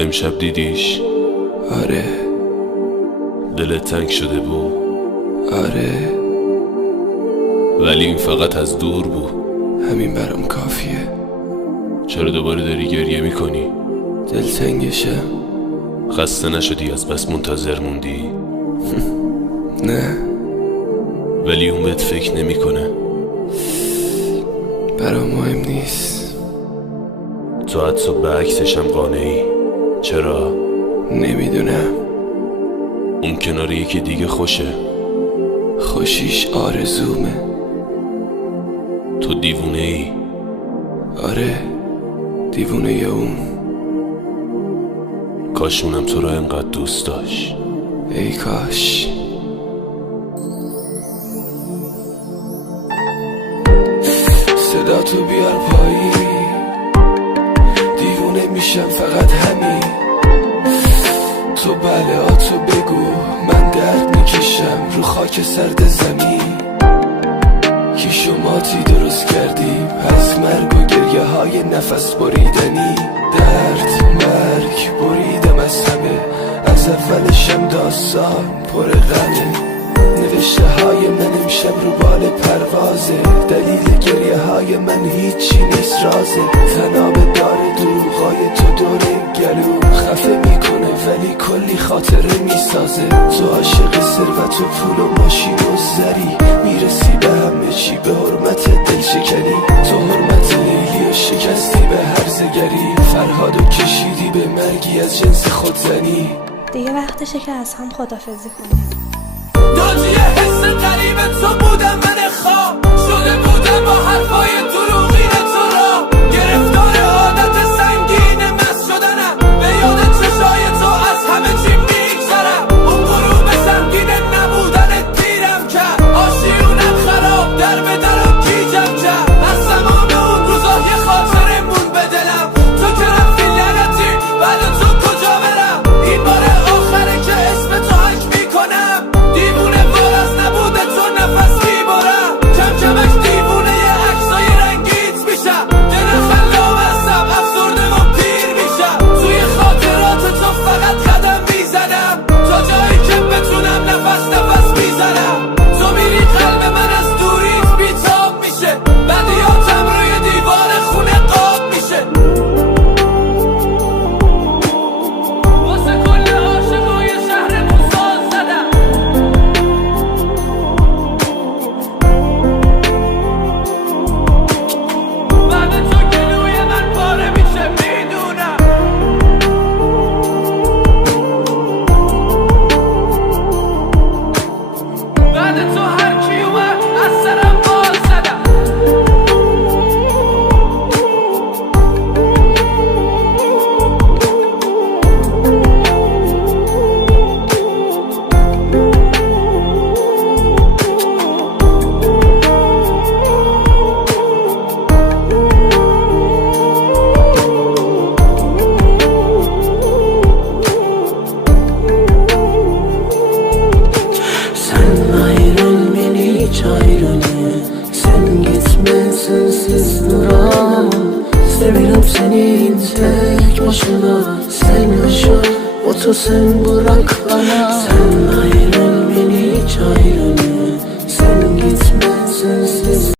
امشب دیدیش؟ آره. دلت تنگ شده بود؟ آره، ولی این فقط از دور بود. همین برام کافیه. چرا دوباره داری گریه میکنی؟ دلتنگشم. خسته نشدی از بس منتظر موندی؟ نه، ولی اون بهت فکر نمیکنه. برام مهم نیست. تو حتی به عکسشم قانعی. چرا؟ نمیدونم. اون کنار یکی دیگه خوشه. خوشیش آرزومه. تو دیوونه ای. آره، دیوونه ی اون. کاش اونم تو را انقدر دوست داشت. ای کاش. صدا تو بیار پایین، دیوونه میشم فقط همین. تو بله تو بگو، من درد میکشم رو خاک سرد زمین. کی شماتی درست کردیم از مرگ و گریه های نفس بریدنی. درد مرگ بریدم از همه، از اولشم داستان پر غمه. نوشته های من امشب رو بال پروازه، دلیل گریه های من هیچی نیست رازه. تناب دار دروغای تو دور گلو خفه میکنه ولی کلی خاطره میسازه. تو عاشق ثروت و پول و ماشین و زری، میرسی به همه چی به حرمت دل شکنی. تو حرمت لیلی و شکستی به هرزگری، فرهادو کشیدی به مرگی از جنس خودزنی. دیگه وقتشه که از هم خدافزی کنیم. ناجیه حس قریب تو بودم، من خواب شده بودم با حرفای دروغین تو را. گرفتار عادت سنگین مست شدنم، به یاد چشای تو از همه چی میگذرم. اون غروب سنگین نبودن دیرم کرد، آشیونم خراب در به در و گیجم کرد. از تمام اون روزا یه خاطره مون به دلم، تو که رفتی لعنتی بعد تو کجا برم. این بار آخره که اسم تو حک میکنم، دیوونه وار از نبوده تو نفس میبرم. کم کمش دیوونه یه عکسای رنگیت میشم، دل خلام هستم افسرده و پیر میشم. توی خاطرات تو فقط قدم میزنم، تا جایی که بتونم نفس میزنم. تو میری قلب من از دوریت بیتاب میشه، بدیاتم روی دیوار خونه قاب میشه. واسه کل عاشقای شهرمون ساز زدم. بعد تو گلوی من پاره میشه میدونم. بعد تو هر کی اومد از سرم باز زدم. Sen ayrılman hiç ayrılma, sen gitme sensiz duramam. Seviyorum seni tek başına, sen yaşa, otur sen bırak bana.